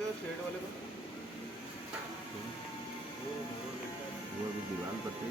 दे shade वाले को। वो अभी दीवार पट्टी